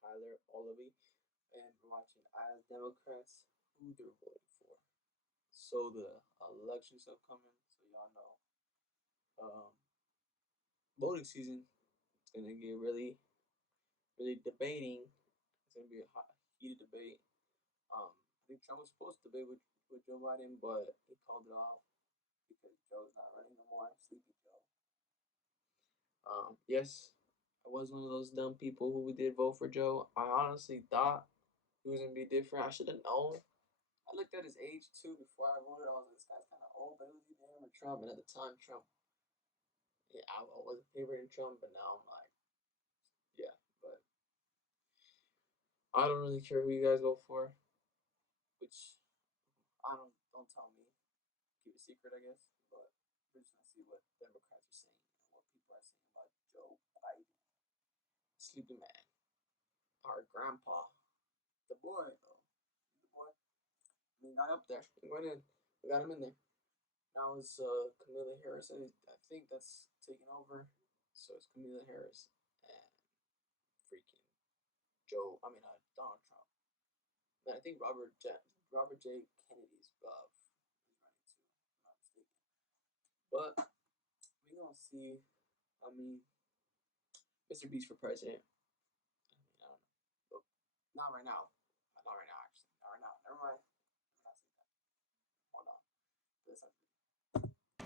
Tyler Olive, and we're watching as Democrats who they're voting for. So the elections upcoming, so y'all know, um, voting season. It's gonna get really debating. It's gonna be a hot, heated debate. I think Trump was supposed to debate with Joe Biden, but he called it off because Joe's not running no more. Sleepy Joe. Yes, I was one of those dumb people who did vote for Joe. I honestly thought he was gonna be different. I should have known. I looked at his age too before I voted. I was like, this guy's kind of old, but it was either him or Trump. And at the time, Trump. Yeah, I wasn't favoring Trump, but now I'm like, yeah. But I don't really care who you guys vote for. Which I don't tell me. Keep it secret, I guess. But we're just gonna see what Democrats are saying and what people are saying about Joe Biden, sleepy man, our grandpa, the boy though, the boy. I mean, got up there. He went in. We got him in there. Now it's Camilla Harris. I think that's taking over. So it's Camilla Harris and freaking Donald Trump. And I think Robert J. Kennedy's is running too. If I'm not mistaken. But we gonna see. I mean, Mr. Beast for president. I mean, I don't know. But not right now. Not right now, actually. Not right now. Never mind. I'm not saying that. Hold on. This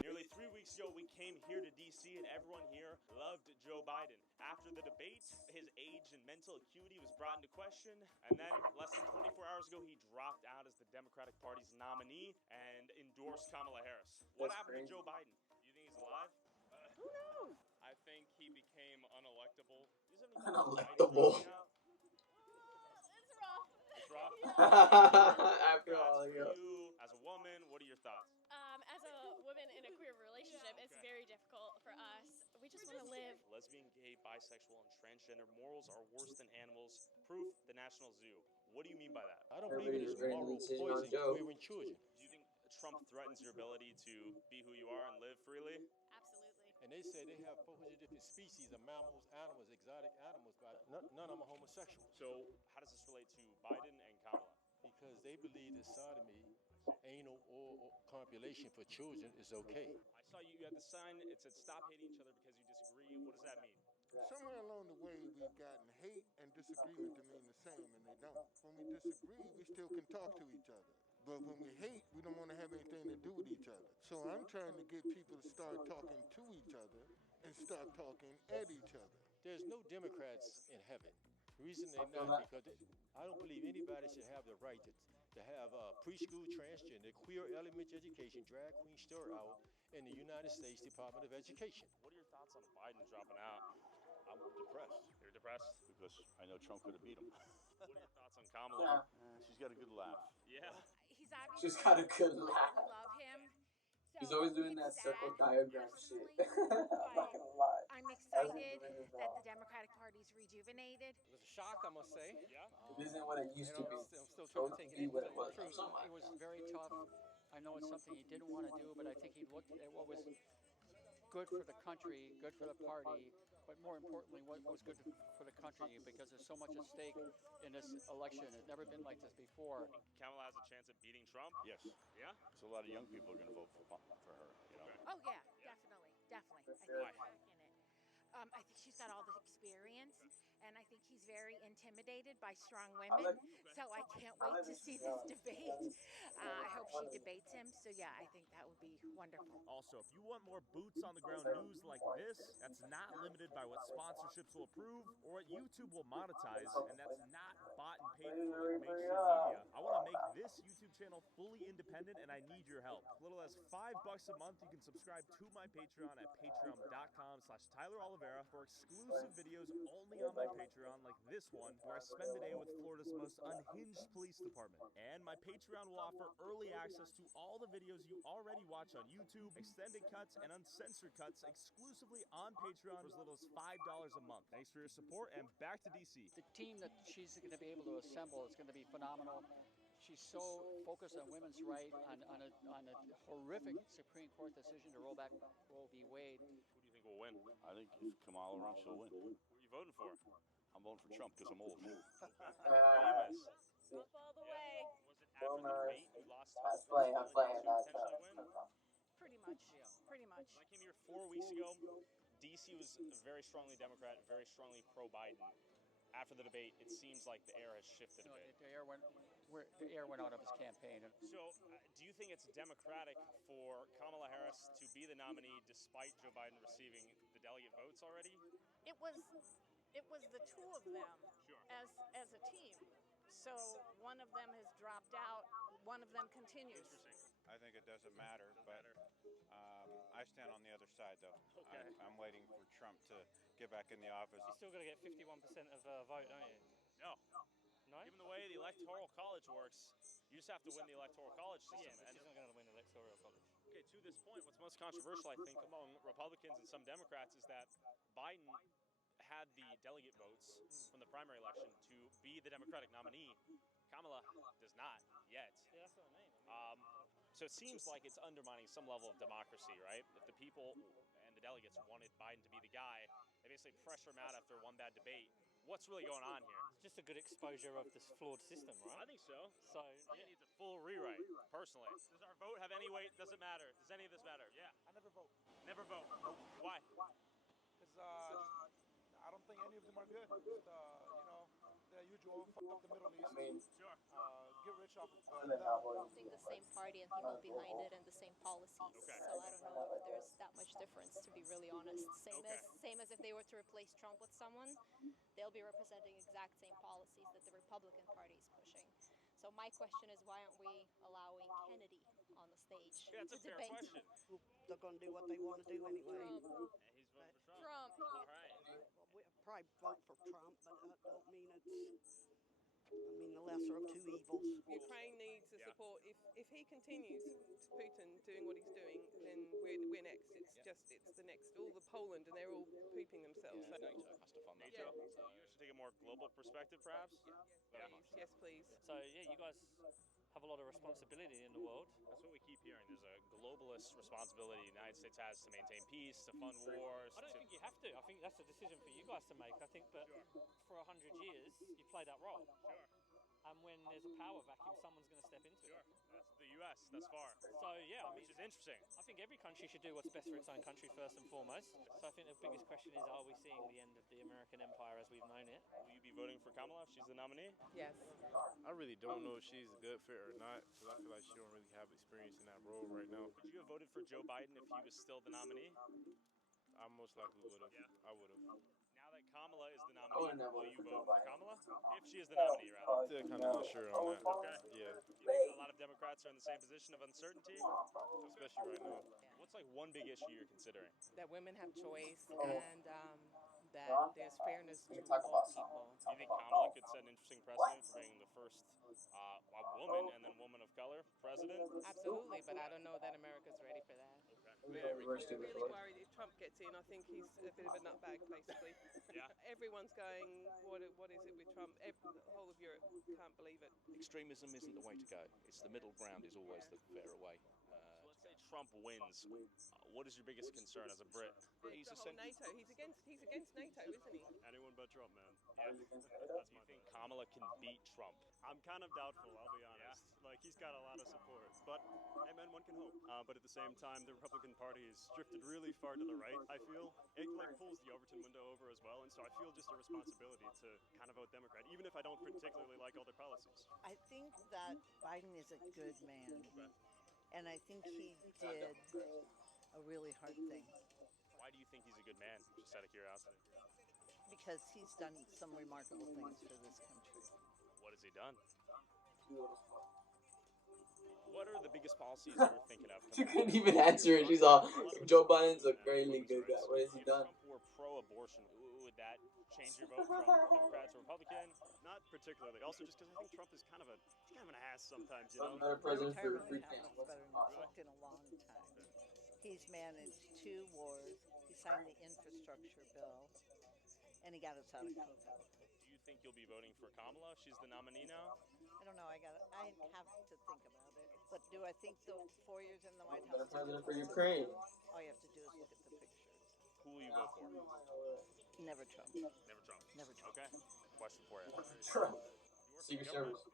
Nearly 3 weeks ago, we came here to D.C. and everyone here loved Joe Biden. After the debate, his age and mental acuity was brought into question, and then less than 24 hours ago, he dropped out as the Democratic Party's nominee and endorsed Kamala Harris. What happened to Joe Biden? Do you think he's alive? Who knows? I think he became unelectable. Do you have any thoughts on Biden unelectable. dropping out? It's rough. It's rough. I feel Democrats, all of for you. you, as a woman, what are your thoughts? As a woman in a queer relationship, it's very difficult for us. We just want to live. Lesbian, gay, bisexual, and transgender morals are worse than animals. Proof, the National Zoo. What do you mean by that? I don't believe in Everybody's this regretting the moral decision on poison Joe. queer and children. Do you think Trump threatens your ability to be who you are and live freely? Absolutely. And they say they have 400 different species of mammals, animals, exotic animals, but none of them are homosexual. So, how does this relate to Biden and Kamala? Because they believe that sodomy, anal or copulation for children is okay. I saw you had the sign. It said "Stop hating each other because you disagree." What does that mean? Somewhere along the way, we've gotten hate and disagreement to mean the same, and they don't. When we disagree, we still can talk to each other. But when we hate, we don't want to have anything to do with each other. So I'm trying to get people to start talking to each other and stop talking at each other. There's no Democrats in heaven. The reason I they're feel not, that. because I don't believe anybody should have the right to have preschool, transgender, queer elementary education, drag queen stir out in the United States Department of Education. What are your thoughts on Biden dropping out? I'm depressed You're depressed. because I know Trump could have beat him. What are your thoughts on Kamala? She's got a good laugh. Yeah. He's She's obviously got a good like laugh. we love him. He's So always doing that it's circle sad diagram shit. personally, I'm not but gonna lie. I'm That's excited really that dumb. the Democratic Party's rejuvenated. It was a shock, I must say. Yeah. It isn't what it used to be. I'm still trying to Don't take it be in, what to it tell you was. the truth. Something It like was that. very tough. I know it's something he didn't want to do, but I think he looked at what was good for the country, good for the party, but more importantly, what was good for the country, because there's so much at stake in this election. It's never been like this before. Kamala has a chance of beating Trump. Yes. Yeah. So a lot of young people are going to vote for her. You know. Oh yeah, definitely. I think sure. Mark in it. I think she's got all the experience, and I think he's very intimidated by strong women. So I can't wait to see this debate. I hope she debates him. So yeah, I think that would be wonderful. Also, if you want more boots on the ground news like this, that's not limited by what sponsorships will approve or what YouTube will monetize, and that's not bought and paid for like mainstream media. I want to make this YouTube channel fully independent, and I need your help. As little as $5 a month, you can subscribe to my Patreon at patreon.com/Tyler Oliveira for exclusive videos only on my Patreon, like this one, where I spend the day with Florida's most unhinged police department. And my Patreon will offer early access to all the videos you already watch on YouTube, extended cuts, and uncensored cuts exclusively on Patreon for as little as $5 a month. Thanks for your support, and back to DC. The team that she's going to be able to assemble is going to be phenomenal. She's so focused on women's rights, on a horrific Supreme Court decision to roll back Roe v. Wade. Who do you think will win? I think if Kamala runs, she'll win. Who are you voting for? I'm voting for Trump because I'm old. What about you, Miss? Trump all the way. Was it after the debate you lost hope That's in his playing. I'm ability playing to that. potentially win? Pretty much. Pretty much. When I came here 4 weeks ago, DC was very strongly Democrat, very strongly pro-Biden. After the debate, it seems like the air has shifted a No, bit. the air went out of his campaign. And So, do you think it's democratic for Kamala Harris to be the nominee despite Joe Biden receiving the delegate votes already? It was the two of them Sure. as a team. So one of them has dropped out, one of them continues. Interesting. I think it doesn't matter, but I stand on the other side, though. Okay. I'm waiting for Trump to get back in the office. You still got to get 51% of vote, don't you? No. No? Given the way the Electoral College works, you just have to win the Electoral College system. Yeah, but she's not going to win the Electoral College. Okay, to this point, what's most controversial, I think, among Republicans and some Democrats is that Biden had the delegate votes from the primary election to be the Democratic nominee. Kamala does not yet. Yeah, that's what I mean. So it seems like it's undermining some level of democracy, right? If the people and the delegates wanted Biden to be the guy, they basically pressure him out after one bad debate. What's really going on here? It's just a good exposure of this flawed system, I right? think so. So, I think it needs a full rewrite, personally. Does our vote have any weight? Does it matter? Does any of this matter? Yeah. I never vote Never vote. Why? because I don't think any of them are good. Just, the usual fuck up the Middle East. Sure. Get rich off of think the same party and people behind it and the same policies. Okay. So I don't know if there's that much difference, to be really honest. Okay. Same as if they were to replace Trump with someone, they'll be representing exact same policies that the Republican Party is pushing. So my question is, why aren't we allowing Kennedy on the stage Yeah, that's to a fair debate? question. They're going to do what they want to do anyway. And he's voting for Trump. Trump. All right. Well, we'll probably vote for Trump, but that don't mean the lesser of two evils. Ukraine needs the Yeah. support. If he continues, Putin doing what he's doing, then we're next. It's the next. All the Poland, and they're all pooping themselves. So, NATO has to fund that. NATO. So you should take a more global perspective, perhaps? Yeah. yes, please. so yeah, you guys have a lot of responsibility in the world. That's what we keep hearing. There's a globalist responsibility the United States has to maintain peace, to fund wars. I don't think you have to. I think that's a decision for you guys to make. I think that for 100 years, you play that role. Sure. And when there's a power vacuum, someone's going to step into Sure. it. That's the U.S. thus far. So yeah, I mean, Which is interesting. I think every country should do what's best for its own country first and foremost. So I think the biggest question is, are we seeing the end of the American empire as we've known it? Will you be voting for Kamala if she's the nominee? Yes. I really don't know if she's a good fit or not, because I feel like she don't really have experience in that role right now. Would you have voted for Joe Biden if he was still the nominee? I most likely would have. Yeah. I would have. Now that Kamala is the I wouldn't nominee, have will voted you for vote Joe for Biden. Kamala? If she is the nominee, rather. Still kind of unsure on that. Okay. Yeah, You think a lot of Democrats are in the same position of uncertainty? especially right now. What's like one big issue you're considering? That women have choice Oh. and that there's fairness to talk all about people. Do you think Kamala could set an interesting precedent for being the first woman and then woman of color president? Absolutely, but I don't know that America's ready for that. We're We're stupid. really worried if Trump gets in. I think he's a bit of a nutbag, basically. Yeah. Everyone's going, what is it with Trump? The whole of Europe can't believe it. Extremism isn't the way to go. It's the middle ground is always the fairer way. So let's say Trump wins. What is your biggest concern as a Brit? He's The whole NATO. He's against NATO, isn't he? Anyone but Trump, man. Yeah. That's Do you my think vote. Kamala can beat Trump? I'm kind of doubtful, I'll be honest. Like, he's got a lot of support. But, hey, man, one can hope. But at the same time, the Republican Party has drifted really far to the right, I feel. It, like, pulls the Overton window over as well. And so I feel just a responsibility to kind of vote Democrat, even if I don't particularly like all their policies. I think that Biden is a good man, and I think he did a really hard thing Why do you think he's a good man? Just out of curiosity. because he's done some remarkable things for this country. What has he done? What are the biggest policies you're thinking of? She couldn't even answer it. She's all, Joe Biden's a really good guy. What has he If done? Trump were pro-abortion, would that change your vote from Democrat to Republican? Not particularly. Also, just because I think Trump is kind of an ass sometimes, you know? Better president for Retirement free happens camp. better than Trump in a long time. He's managed 2 wars. He signed the infrastructure bill, and he got us out of COVID. Do you think you'll be voting for Kamala if she's the nominee now? I don't know. I have to think about it. But do I think the 4 years in the White Better House? president for Ukraine. All you have to do is look at the pictures. Who will you vote for? Never Trump. Never Trump. Never Trump. Okay. Question for you. Trump. You work for the Secret government? Service.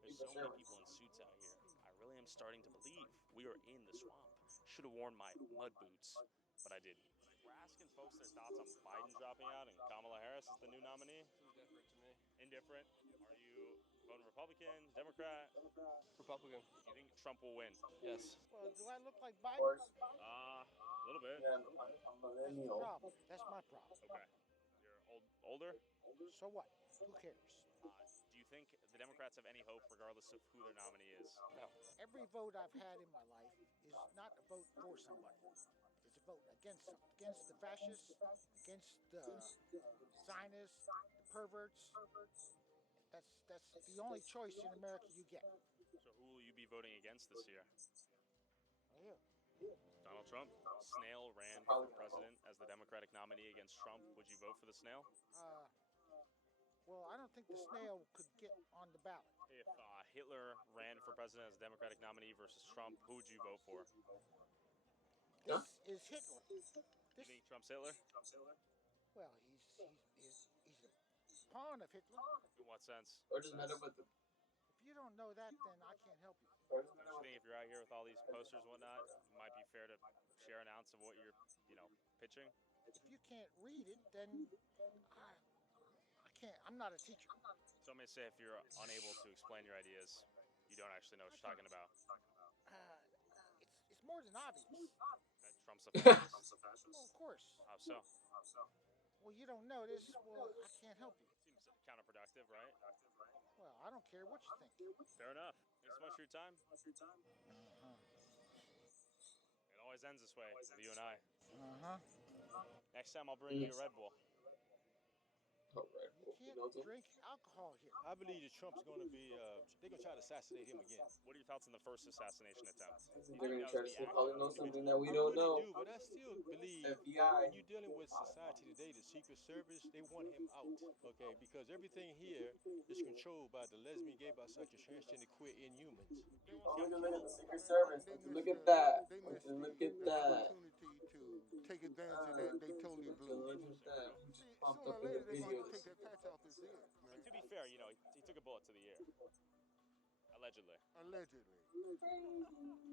There's so many people in suits out here. I really am starting to believe we are in the swamp. Should have worn my mud boots, but I didn't. We're asking folks their thoughts on Biden dropping out and Kamala Harris is the new nominee. Indifferent to me. Indifferent. Are you voting Republican, Democrat? Republican. Do you think Trump will win? Yes. Well, do I look like Of Biden? course. A little bit. Yeah, I'm That's the millennial. problem. That's my problem. Okay. You're older? So what? Who cares? Do you think the Democrats have any hope regardless of who their nominee is? No. Every vote I've had in my life is not a vote for somebody. It's a vote against something. Against the fascists, against the Zionists, the perverts. That's the only choice in America you get. So who will you be voting against this year? Yeah. Donald Trump. Snail ran for president as the Democratic nominee against Trump. Would you vote for the snail? Well, I don't think the snail could get on the ballot. If Hitler ran for president as a Democratic nominee versus Trump, who would you vote for? This is Hitler. You think Trump's Hitler? Well, he's a pawn of Hitler. In what sense? Or just met up with them. If you don't know that, then I can't help you. Don't you think if you're out here with all these posters and whatnot, it might be fair to share an ounce of what you're, pitching? If you can't read it, then I can't. I'm not a teacher. So I'm going to say if you're unable to explain your ideas, you don't actually know what you're talking about. It's more than obvious. That Trump's a fascist? Well, of course. How so? Well, you don't know this. Well, I can't help you. Seems counterproductive, right? Well, I don't care what you think. Fair enough. Thanks so much for your time. It always ends this way with you and I. Next time I'll bring you a Red Bull. You can't drink alcohol here. I believe that Trump's going to be, they're going to try to assassinate him again. What are your thoughts on the first assassination attempt? They're going to try to probably know something that we don't know. But I still believe FBI. that when you're dealing with society today, the Secret Service, they want him out, okay? Because everything here is controlled by the lesbian, gay, bisexual, transgender, queer, inhumans. Look at the Secret Service. Look at that. Look at that. To take advantage of that, they totally blew it. Look at that. See, Pumped sooner up or in the later, they're going to videos. take that patch off his ear, man. To be fair, he took a bullet to the ear. Allegedly. Allegedly. Were you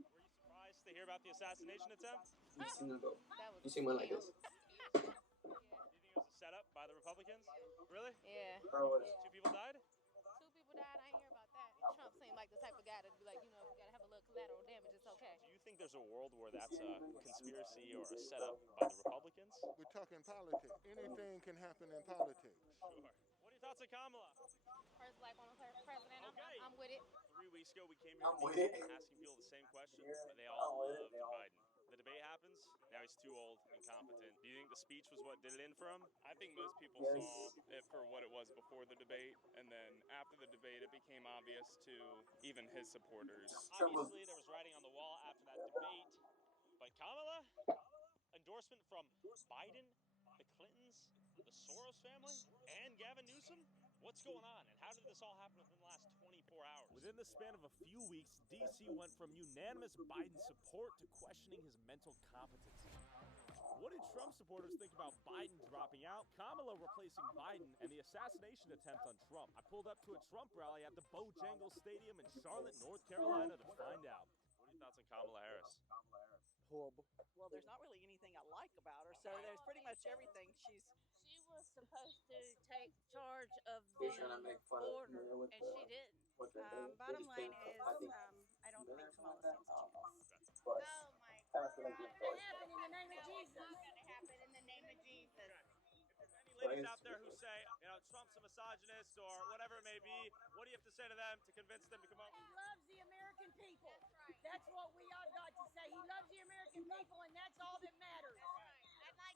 surprised to hear about the assassination attempt? You seen them go. You seen one like this. Do you think it was a setup by the Republicans? Really? Yeah. Bro, 2 people died? 2 people died. I ain't hear about that. Trump seemed like the type of guy to be like, if you gotta have a little collateral damage, it's okay. Do you think there's a world where that's a conspiracy or a setup by the Republicans? We're talking politics. Anything can happen in politics. Sure. What are your thoughts on Kamala? First black woman president. Okay. I'm with it. 3 weeks ago, we came I'm here with it. asking people the same question, but they all loved Biden. The debate happens. Now he's too old, incompetent. Do you think the speech was what did it in for him? I think most people Yes. saw it for what it was before the debate, and then after the debate, it became obvious to even his supporters. Obviously, there was writing on the wall after that debate. But Kamala, endorsement from Biden, the Clintons, the Soros family, and Gavin Newsom? What's going on, and how did this all happen within the last 24 hours? Within the span of a few weeks, D.C. went from unanimous Biden support to questioning his mental competency. What did Trump supporters think about Biden dropping out, Kamala replacing Biden, and the assassination attempt on Trump? I pulled up to a Trump rally at the Bojangles Stadium in Charlotte, North Carolina to find out. What are your thoughts on Kamala Harris? Horrible. Well, there's not really anything I like about her, so there's pretty much everything. She was supposed to take charge of They're the trying to make fun of border, her with and the, she didn't. with the Bottom biggest line thing, is, I think. I don't think Kamala stands a chance. But Oh my kind of feel like God. it's Not going. gonna happen in the name of Jesus. Not gonna happen in the name of Jesus. Any ladies out there who say, Trump's a misogynist or whatever it may be, what do you have to say to them to convince them to come out? He loves the American people. That's what we all got to say. He loves the American people, and that's all that matters.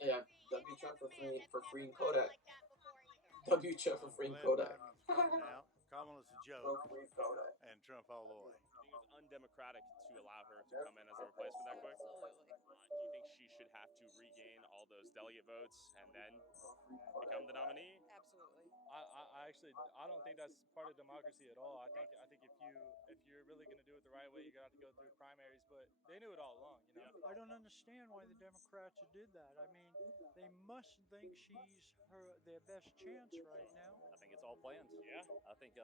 Yeah, W. Trump for freeing Kodak. W. Trump for freeing Kodak. Now, Kamala's a joke, Free Kodak. and Trump all the way. Do you think it was undemocratic to allow her to come in as a replacement that quick? Absolutely. Do you think she should have to regain all those delegate votes and then become the nominee? Absolutely. I I don't think that's part of democracy at all. I think if you're really going to do it the right way, you got to go through primaries. But they knew it all along, you know. I don't understand why the Democrats did that. I mean, they must think she's their best chance right now. I think it's all planned. Yeah. I think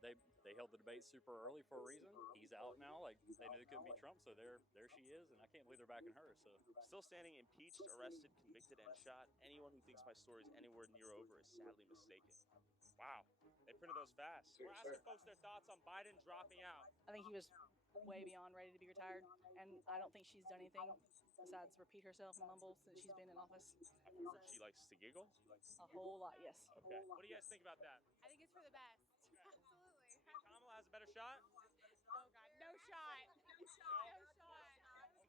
they held the debate super early for a reason. He's out now. Like they knew it couldn't be Trump, so there she is, and I can't believe they're backing her. So Still standing, impeached, arrested, convicted, and shot. Anyone who thinks my story is anywhere near over is sadly mistaken. Wow, they printed those fast. We're asking folks their thoughts on Biden dropping out. I think he was way beyond ready to be retired, and I don't think she's done anything besides repeat herself and mumble since she's been in office. I've heard she likes to giggle. A whole lot, yes. Okay. What do you guys think about that? I think it's for the best. Absolutely. Kamala has a better shot? Oh God, no shot. No shot.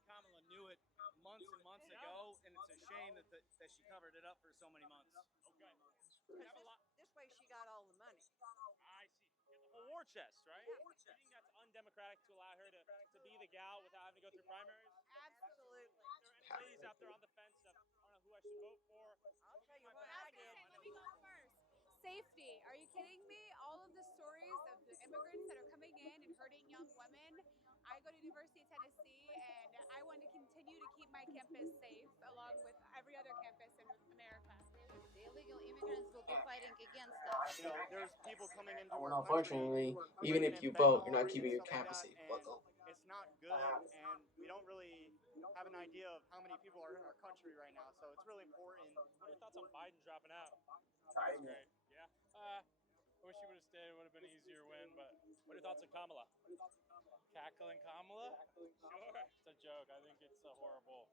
Kamala knew it months and months ago, and it's a shame that she covered it up for so many months. Okay. This way she got all the money. I see. Get the whole war chest, right? Yeah. You think that's undemocratic to allow her to be the gal without having to go through primaries? Absolutely. Are there any ladies out there on the fence of, I don't know who I should vote for? I'll tell you what I did. Let me go first. Safety. Are you kidding me? All of the stories of the immigrants that are coming in and hurting young women. I go to University of Tennessee, and I want to continue to keep my campus safe along with every other campus in America. The illegal immigrants will be fighting against us. You know, there's people coming into Well, our unfortunately, country, even bringing if in you vote, you're not fentanyl keeping your and stuff campus like safe. that, Bucko. and it's not good, and we don't really have an idea of how many people are in our country right now, so it's really important. What are your thoughts on Biden dropping out? That's great. Yeah? I wish he would have stayed. It would have been an easier win, but What are your thoughts on Kamala? cackling Kamala? Sure. It's a joke. I think it's a horrible.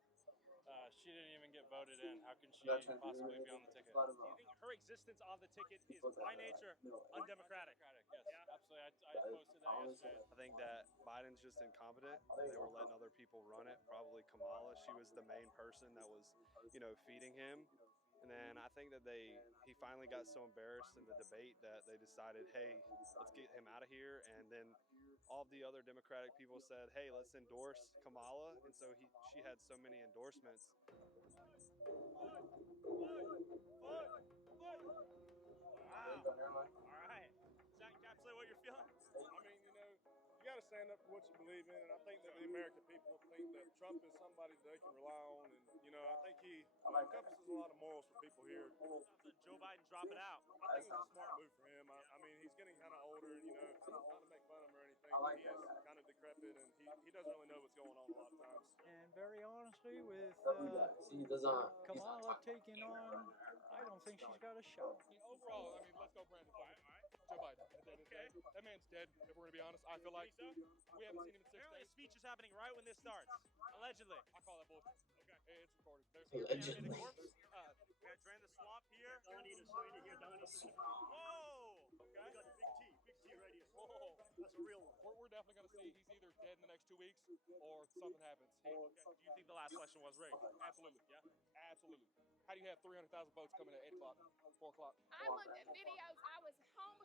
She didn't even get voted in. How can she possibly be on the ticket? Do you think her existence on the ticket is by nature undemocratic? Yes, absolutely. I posted that yesterday. I think that Biden's just incompetent. They were letting other people run it. Probably Kamala. She was the main person that was, feeding him. And then I think that he finally got so embarrassed in the debate that they decided, hey, let's get him out of here. And then all of the other Democratic people said, hey, let's endorse Kamala. And so she had so many endorsements. Wow. All right. Does that encapsulate what you're feeling? I mean, you got to stand up for what you believe in, and I think that the American people think that Trump is somebody that they can rely on, and I think he encompasses a lot of morals for people here. Joe Biden dropping out. I think it's a smart move for him. I mean, he's getting kind of older, and not to make fun of him or anything, but he is kind of decrepit, and he doesn't really know what's going on a lot of times. And very honestly, with See, he does not. Kamala taking on, I don't think she's got a shot. Overall, I mean, let's go Brandon. Joe Biden. At the end of the day. That man's dead, if we're going to be honest. I feel like we haven't seen him in 6 Apparently, days. a speech is happening right when this starts. Allegedly. I call that bullshit. Okay. It's recorded. There's Allegedly. The corpse. We got drain the swamp here. Donnie the strainer here, Donnie. Whoa! Okay. We got the big T radius. Whoa. That's a real one. We're definitely going to see he's either dead in the next 2 weeks or something happens. Okay. Do you think the last election was rigged? Absolutely. Yeah. Absolutely. How do you have 300,000 votes coming at 8 o'clock, 4 o'clock? I looked at videos. I was home